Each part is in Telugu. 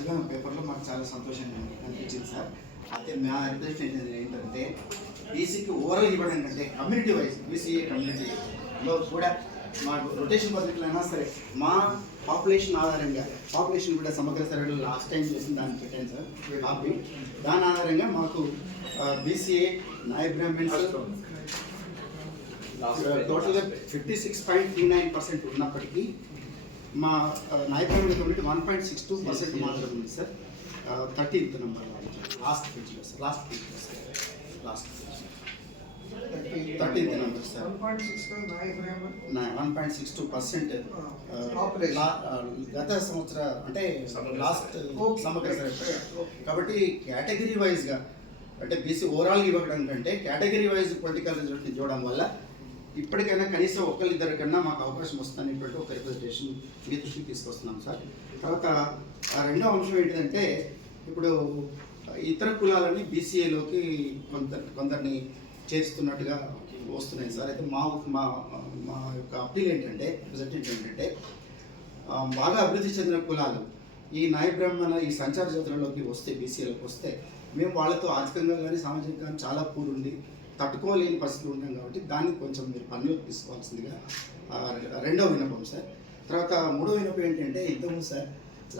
చదివాను పేపర్లో మాకు చాలా సంతోషంగా అనిపించింది సార్. అయితే మా రిప్రజెంటేషన్ ఏంటంటే బీసీకి ఓవరాల్ ఇవ్వడం కంటే కమ్యూనిటీ వైజ్ బీసీఏ కమ్యూనిటీలో కూడా మాకు రొటేషన్ పద్ధతిలో అయినా సరే మా పాపులేషన్ ఆధారంగా పాపులేషన్ కూడా సమగ్ర సర్వేలో లాస్ట్ టైం చేసిన దాన్ని పెట్టాను సార్ కాపీ దాని ఆధారంగా మాకు బీసీఏ నాయ బ్రాహ్మణ్స్ టోటల్గా fifty six point three nine percent ఉన్నప్పటికీ మా నాయకుల community one point six two percent మాత్రం ఉంది సార్. థర్టీన్త్ నెంబర్ లాస్ట్ పేజ్లో సార్. లాస్ట్ పేజ్లో sir. Last thirteenth number sir. One point six Naya Brahmin one point six two percent. గత సంవత్సర అంటే లాస్ట్. సమగ్ర. కాబట్టి కేటగిరీ వైజ్గా అంటే బీసీ ఓవరాల్ ఇవ్వడం కంటే కేటగిరీ వైజ్ పొలిటికల్ రిజల్ట్ని చూడడం వల్ల ఇప్పటికైనా కనీసం ఒకరిద్దరి కన్నా మాకు అవకాశం వస్తుందనేటువంటి ఒక రిప్రజెంటేషన్ మీ దృష్టికి తీసుకొస్తున్నాం సార్. తర్వాత ఆ రెండో అంశం ఏంటంటే ఇప్పుడు ఇతర కులాలని బీసీఏలోకి కొంత కొందరిని చేస్తున్నట్టుగా వస్తున్నాయి సార్. అయితే మా మా మా యొక్క అప్పీల్ ఏంటంటే రిప్రజెంటేషన్ ఏంటంటే బాగా అభివృద్ధి చెందిన కులాలు ఈ నాయ బ్రాహ్మణ ఈ సంచార జాతులలోకి వస్తే బీసీలకు వస్తే మేము వాళ్ళతో ఆర్థికంగా కానీ సామాజికంగా కానీ చాలా పూర్ ఉండి తట్టుకోలేని పరిస్థితులు ఉన్నాం కాబట్టి దాన్ని కొంచెం మీరు పనిలోకి తీసుకోవాల్సిందిగా రెండో విన్నపం సార్. తర్వాత మూడో విన్నపం ఏంటంటే ఇంతకుముందు సార్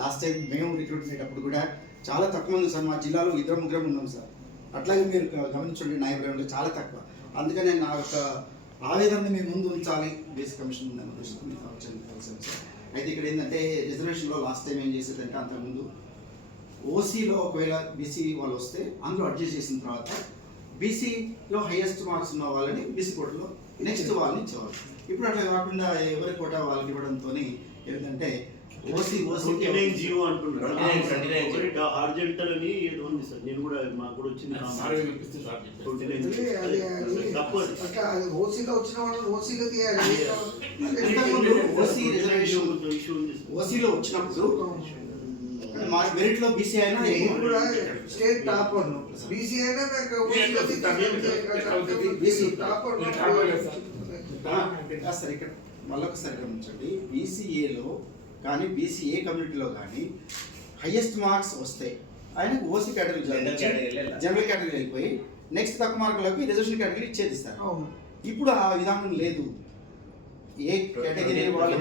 లాస్ట్ టైం మేము రిక్రూట్ చేసేటప్పుడు కూడా చాలా తక్కువ ఉంది సార్ మా జిల్లాలో ఇద్దరు ముగ్గురం ఉన్నాం సార్. అట్లాగే మీరు గమనించండి నాయ చాలా తక్కువ. అందుకనే నా యొక్క ఆవేదనని మీ ముందు ఉంచాలి. Basic commission sir. అయితే ఇక్కడ ఏంటంటే రిజర్వేషన్లో లాస్ట్ టైం ఏం చేసేదంటే అంతకుముందు ఓసీలో ఒకవేళ బీసీ వాళ్ళు వస్తే అందులో అడ్జస్ట్ చేసిన తర్వాత బీసీలో హైయెస్ట్ మార్క్స్ ఉన్న వాళ్ళని బీసీ కోర్టులో నెక్స్ట్ వాళ్ళని ఇచ్చేవాళ్ళు ఇప్పుడు అట్లా కాకుండా ఎవరి కోట వాళ్ళకి ఇవ్వడంతో ఏంటంటే OC OC twenty nine GO అంటున్నారు. 29, 29. ఒకటి హార్జెంటల్ అని ఏదో ఉంది సార్. నేను కూడా మాకు వచ్చింది ఓసీలో వచ్చిన వాళ్ళు ఓసీలో ఓసీ రిజర్వేషన్ ఇష్యూ ఉంది. ఓసీలో వచ్చినప్పుడు మా మెరిట్లో బీసీ అయినా స్టేట్ టాపర్ బీసీ అయినా నాకు బీసీ టాపర్ ఆ, సార్ ఇక్కడ మళ్ళొకసారి గమనించండి. బీసీఏలో కానీ బీసీఏ కమ్యూనిటీలో కానీ హైయెస్ట్ మార్క్స్ వస్తాయి. ఆయనకు ఓసీ కేటగిరీ. జనరల్ కేటగిరీ వెళ్ళిపోయి నెక్స్ట్ తక్కువ మార్కులకి రిజర్వేషన్ కేటగిరీ ఇచ్చేది సార్ అవును. ఇప్పుడు ఆ విధానం లేదు. ఏ కేటగిరీ వాళ్ళు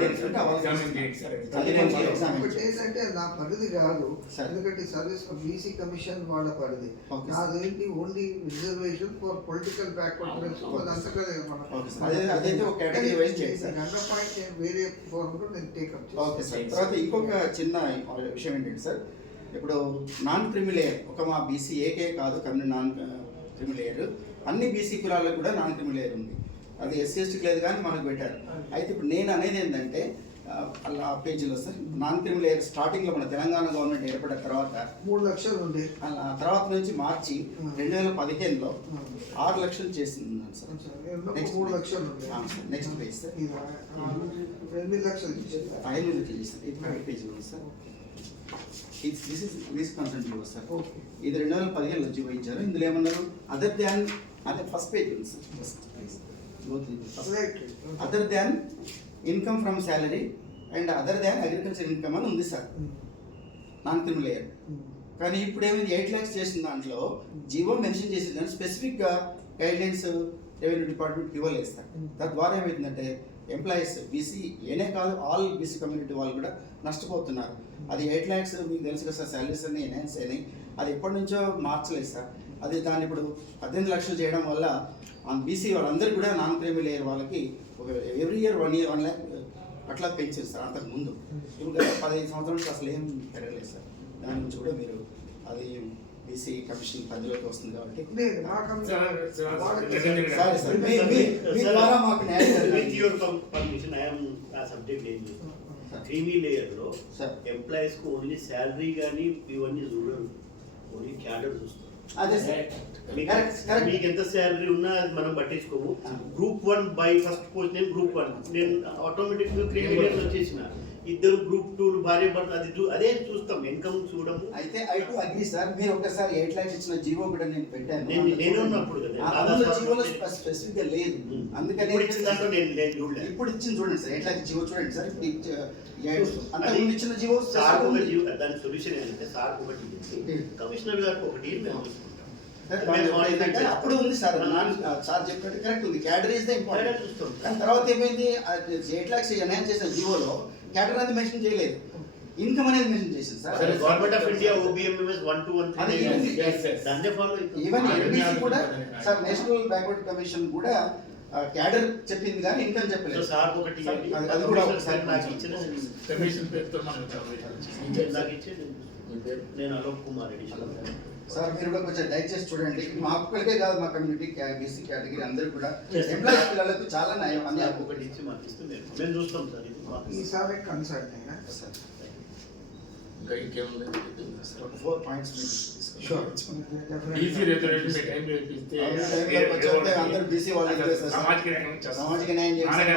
ఏంటంటే నా పరిధి కాదు. ఎందుకంటే సర్వీస్ బీసీ కమిషన్ వాళ్ళ పరిధి. నాదేంటి? Only reservation for political backward అంతకదే sir. Point వేరే నేను టేకప్ ఓకే తర్వాత ఇంకొక చిన్న విషయం ఏంటంటే సార్ ఇప్పుడు నాన్ క్రిమిలేయర్ ఒక మా బీసీ ఏకే కాదు కమ్యూని నాన్ క్రిమిలేయర్ అన్ని బీసీ కులాలకు కూడా నాన్ క్రిమిలేయర్ ఉంది. అది ఎస్సీ ఎస్టీకి లేదు కానీ మనకు పెట్టారు. అయితే ఇప్పుడు నేను అనేది ఏంటంటే ఆ, పేజీలో సార్ నాన్ క్రిమిలేయర్ స్టార్టింగ్లో మన తెలంగాణ గవర్నమెంట్ ఏర్పడిన తర్వాత మూడు లక్షలు ఉంది. ఆ తర్వాత నుంచి మార్చి రెండు వేల పదిహేనులో ఆరు లక్షలు చేసింది సార్. ఎన్నో మూడు లక్షలు నెక్స్ట్ పేజ్ సార్ ఎనిమిది లక్షలు ఐదు లక్షలు చేశారు ఇది ఫైవ్ పేజీలో ఉంది sir. This is this consent sir. Okay. ఇది రెండు వేల పదిహేనులో జీవించారు ఇందులో ఏమన్నారు అదర్ దాన్ అదే ఫస్ట్ పేజ్ ఉంది sir. First page other than income from salary and other than agriculture income అని ఉంది సార్. నాన్ క్రిమిలేయర్ కానీ ఇప్పుడు ఏమైంది? ఎయిట్ ల్యాక్స్ చేసిన దాంట్లో జీవో మెన్షన్ చేసింది కానీ స్పెసిఫిక్గా గైడ్లైన్స్ రెవెన్యూ డిపార్ట్మెంట్కి ఇవ్వలేదు సార్. తద్వారా ఏమైందంటే ఎంప్లాయీస్ బీసీ ఏనే కాదు ఆల్ బీసీ కమ్యూనిటీ వాళ్ళు కూడా నష్టపోతున్నారు. అది ఎయిట్ ల్యాక్స్ మీకు తెలుసు కదా సార్ శాలరీస్ అన్ని ఎన్హాన్స్ అయినాయి. అది ఎప్పటి నుంచో మార్చలేదు సార్. అది దాన్ని ఇప్పుడు పద్దెనిమిది లక్షలు చేయడం వల్ల బీసీ వాళ్ళందరికీ కూడా నాన్ క్రిమి లేయర్ వాళ్ళకి ఒక every year one year one lakh అట్లా పెంచారు సార్ అంతకు ముందు. ఇప్పుడు గత పదహైదు సంవత్సరాల నుంచి అసలు ఏం పెరగలేదు సార్. దాని గురించి కూడా మీరు అది బీసీ కమిషన్ పరిధిలోకి వస్తుంది కాబట్టి. క్రీమీ లేయర్లో సార్. ఎంప్లాయీస్కు ఓన్లీ శాలరీ కానీ ఇవన్నీ చూడరు. ఓన్లీ క్యాడర్ చూస్తారు. అదే సార్. మీకు ఎంత శాలరీ ఉన్నా అది మనం పట్టించుకోము. Group one by first post నేను గ్రూప్ వన్ నేను ఆటోమేటిక్ క్రీమీ లేయర్ వచ్చేసిన. ఇద్దరు గ్రూప్ టూ భార్య భర్త అది అదే చూస్తాం ఇన్కమ్ చూడము. అయితే ఐ టు అగ్రి సార్ మీరు ఒకసారి ఎయిట్ ల్యాక్స్ ఇచ్చిన జీవో కూడా నేను పెట్టాను. నేను- నేను ఉన్నప్పుడు జీవోలో స్పెసిఫిక్గా లేదు. అందుకని ఇప్పుడు ఇచ్చిన దాంట్లో నేను నేను చూడలేదు ఇప్పుడు ఇచ్చింది చూడండి సార్ ఎయిట్ ల్యాక్స్ జీవో చూడండి సార్. ఇప్పుడు ఇచ్చిన జీవో సార్ దాని సొల్యూషన్ ఏంటంటే సార్ ఒకటి. కమిషనర్ గారికి ఒకటి మేము. అప్పుడు ఉంది సార్. నాన్ సార్ చెప్పినట్టు కరెక్ట్ ఉంది. క్యాడర్ ఇస్ ద ఇంపార్టెంట్ తర్వాత ఏమైంది? ఎయిట్ ల్యాక్స్ ఎన్హాన్స్ చేసిన జీవోలో క్యాడర్ అనేది మెన్షన్ చేయలేదు. ఇన్కమ్ అనేది మెన్షన్ చేసింది సార్. సరే government of India OBMMS one two one అది? దాన్నే ఫాలో ఈవెన్ అన్ని కూడా సార్ నేషనల్ బ్యాక్వర్డ్ కమిషన్ కూడా క్యాడర్ చెప్పింది కానీ ఇన్కమ్ చెప్పలేదు. సార్ ఒకటి. అది- అది కూడా ఒకసారి సార్ నాకు ఇచ్చిన కమిషన్ పేరుతో మనం నాకు ఇచ్చేది. నేను అలోక్ కుమార్ అడిషనల్ సార్ మీరు కూడా కొంచెం దయచేసి చూడండి మా ఒక్కరికే కాదు మా కమ్యూనిటీ బీసీ కేటగిరీ అందరూ కూడా Yes. ఎంప్లాయీస్ పిల్లలకు చాలా న్యాయం నాకు అన్యాయం ఒకటి ఇచ్చి మాకు ఇస్తే మేము మేము చూస్తాం సార్ ఇది మాకు ఈసారి కన్సల్ట్ అయినా సార్ ఇంకా ఇంకేముంది four points sure easy reservation మీ టైం ఇప్పిస్తే అందరూ బీసీ వాళ్ళు ఏం చేస్తారు సార్? సామాజిక న్యాయం చేస్తాం. సామాజిక న్యాయం చేస్తారు.